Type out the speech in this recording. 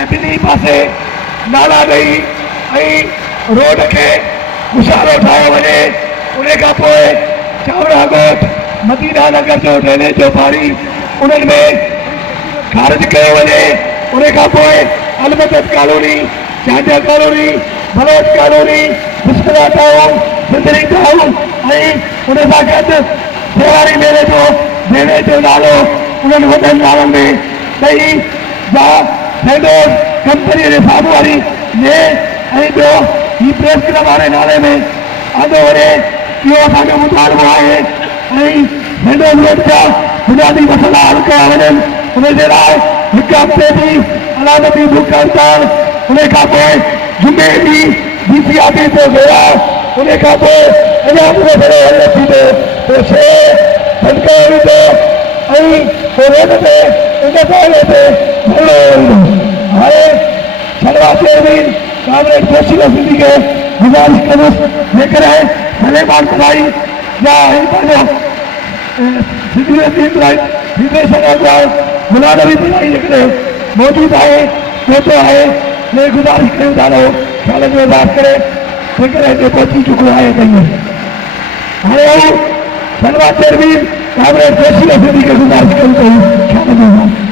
ऐं ॿिन्ही पासे नाला ॾेई ऐं रोड खे मुशारो ठाहियो वञे। उन खां पोइ चावड़ा ॻोठ मदीना नगर जो ड्रेनेज जो पाणी उन्हनि में ख़ारिज कयो वञे। उन खां पोइ अलमदद कॉलोनी, झांझा कॉलोनी, बलोच कॉलोनी, बिस्मिल्लाह टाउन, सिंधरी टाउन ऐं उन सां गॾु सेवारी मेले जो ड्रेनेज जो नालो उन्हनि वॾनि नालनि में ॾेई जा सैंडोज़ कंपनीअ जे साम्हूं वारी ने ऐं ॿियो ही प्रेस क्लब वारे नाले में आंदो वञे। इहो असांजो मुतालबो आहे ऐं सैंडोज़ रोड जा बुनियादी मसइला हल कया वञनि। उनजे लाइ हिकु हफ़्ते जी अलामती बुक हड़ताल, उन खां पोइ जुमे ॾींहुं DCRT ते वेहा, उन खां पोइ अञा पूरो भेरो हल थींदो पोइ शइ बंदि कयो वेंदो ऐं पोइ रोड ते उन दायरे ते भरियो वेंदो। हाणे छलवा चेयरमैन कांग्रेस कोशिश सिंधी खे गुज़ारिश कंदुसि जेकॾहिं सलेमान भलाई या पंहिंजा फेडरेशन ऑफ मुलाज़िम भलाई जेकॾहिं मौजूदु आहे पहुतो आहे ने गुज़ारिश कयूं था ख़्याल जो इज़हार करे जेकॾहिं हिते पहुची चुको आहे त हाणे छलवा चेयरमैन कांग्रेस कोशिश सिंधी खे गुज़ारिश कयूं ख़्याल जो इज़हार